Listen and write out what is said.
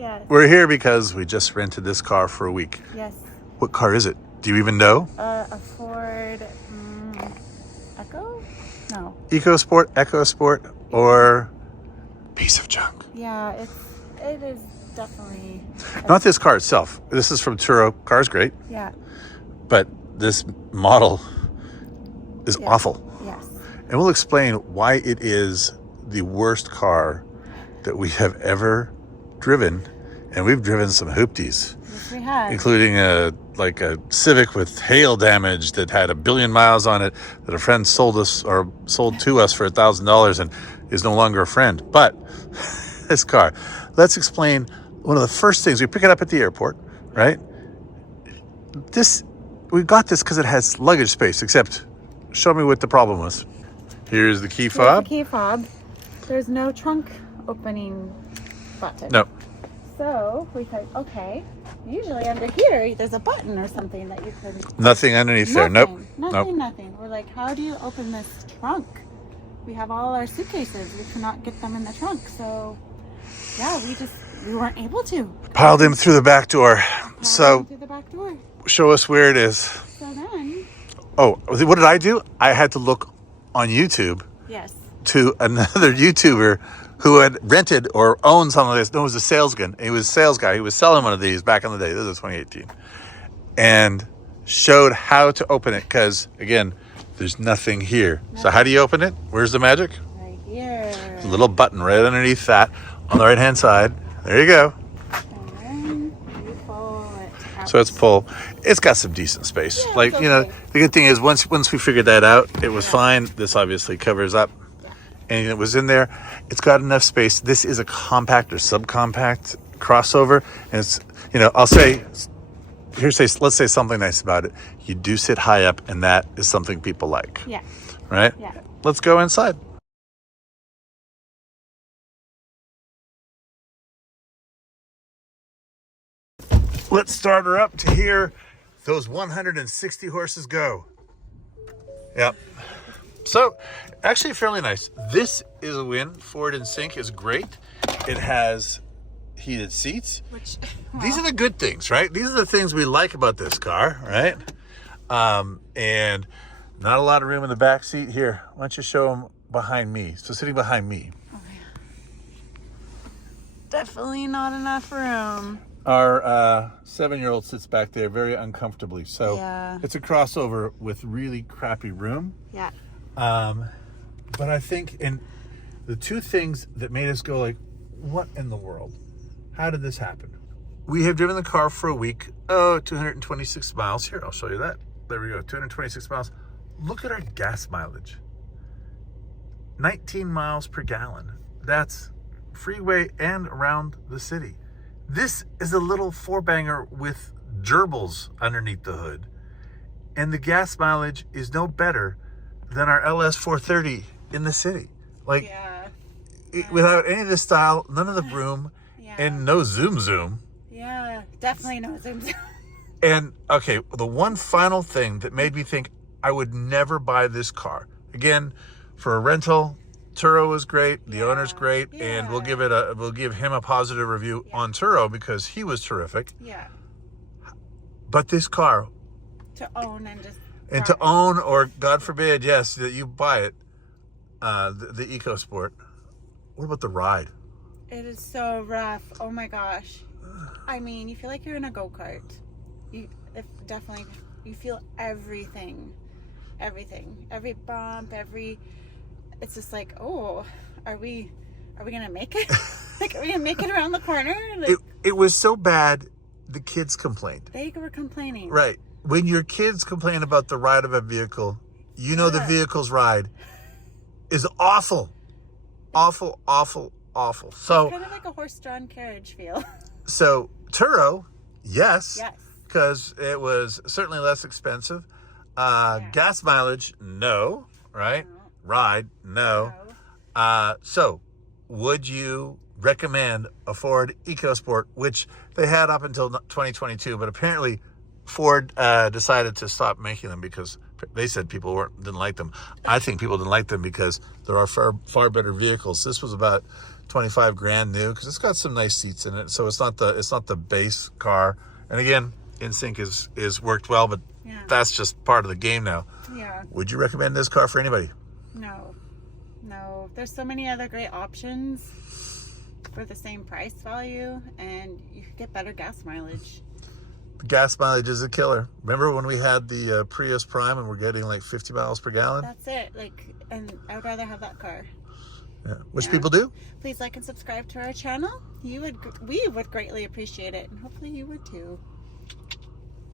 Yes. We're here because we just rented this car for a week. Yes. What car is it? Do you even know? A Ford Echo? No. EcoSport, EcoSport, or piece of junk? Yeah, it is definitely. Not this car itself. This is from Turo. Car's great, Yeah. but this model is awful. Yes. And we'll explain why it is the worst car that we have ever driven. And we've driven some hoopties. Yes, we have. Including a Civic with hail damage that had 1 billion miles on it that a friend sold to us for $1,000 and is no longer a friend. But this car, let's explain one of the first things. We pick it up at the airport, right? We got this because it has luggage space, except show me what the problem was. Here's the key fob. Here's the key fob. There's no trunk opening button. No. So we thought, okay, usually under here there's a button or something that you could. Nothing underneath there. Nope. Nothing. We're like, how do you open this trunk? We have all our suitcases. We cannot get them in the trunk. So yeah, we weren't able to. Piled him through the back door. So through the back door. Show us where it is. So then. Oh, what did I do? I had to look on YouTube. Yes. To another YouTuber who had rented or owned some of this. No, it was a salesman. He was a sales guy. He was selling one of these back in the day. This is 2018. And showed how to open it because, again, there's nothing here. No. So how do you open it? Where's the magic? Right here. There's a little button right underneath that on the right-hand side. There you go. And then you pull it out. So it's got some decent space. Yeah, like, okay. You know, the good thing is once we figured that out, it was fine. This obviously covers up anything that was in there. It's got enough space. This is a compact or subcompact crossover. And it's, you know, let's say something nice about it. You do sit high up, and that is something people like. Yeah. Right? Yeah. Let's go inside. Let's start her up to hear those 160 horses go. Yep. So, actually fairly nice. This is a win. Forward and Sync is great. It has heated seats. These are the good things, right? These are the things we like about this car, right? And not a lot of room in the back seat. Here, why don't you show them behind me? So sitting behind me. Oh, yeah. Definitely not enough room. Our 7-year-old sits back there very uncomfortably. So It's a crossover with really crappy room. Yeah. But I think, and the two things that made us go like, what in the world? How did this happen? We have driven the car for a week. 226 miles. Here, I'll show you that. There we go, 226 miles. Look at our gas mileage. 19 miles per gallon. That's freeway and around the city. This is a little 4-banger with gerbils underneath the hood. And the gas mileage is no better than our LS 430 in the city. Like, without any of the style, none of the vroom, and no zoom. Yeah, definitely no zoom. And, okay, the one final thing that made me think I would never buy this car. Again, for a rental, Turo is great, the owner's great, and we'll give him a positive review on Turo because he was terrific. Yeah. But this car, to own to own, or God forbid, yes, that you buy it, the EcoSport. What about the ride? It is so rough. Oh my gosh. I mean, you feel like you're in a go-kart. You feel everything, every bump, it's just like, oh, are we gonna make it? Like, are we gonna make it around the corner? Like, it was so bad, the kids complained. They were complaining. Right. When your kids complain about the ride of a vehicle, you know the vehicle's ride is awful. Awful. So it's kind of like a horse-drawn carriage feel. So Turo, yes. Because it was certainly less expensive. Gas mileage, no. Right? No. Ride, no. So would you recommend a Ford EcoSport, which they had up until 2022, but apparently Ford decided to stop making them because they said people didn't like them. I think people didn't like them because there are far better vehicles. This was about 25 grand new, because it's got some nice seats in it. So it's not the base car. And again, InSync is worked well, but Yeah. that's just part of the game now. Yeah. Would you recommend this car for anybody? No. There's so many other great options for the same price value, and you could get better gas mileage. The gas mileage is a killer. Remember when we had the Prius Prime and we're getting like 50 miles per gallon? That's it. And I would rather have that car. Yeah. Which Yeah. people do. Please like and subscribe to our channel. We would greatly appreciate it, and hopefully you would too.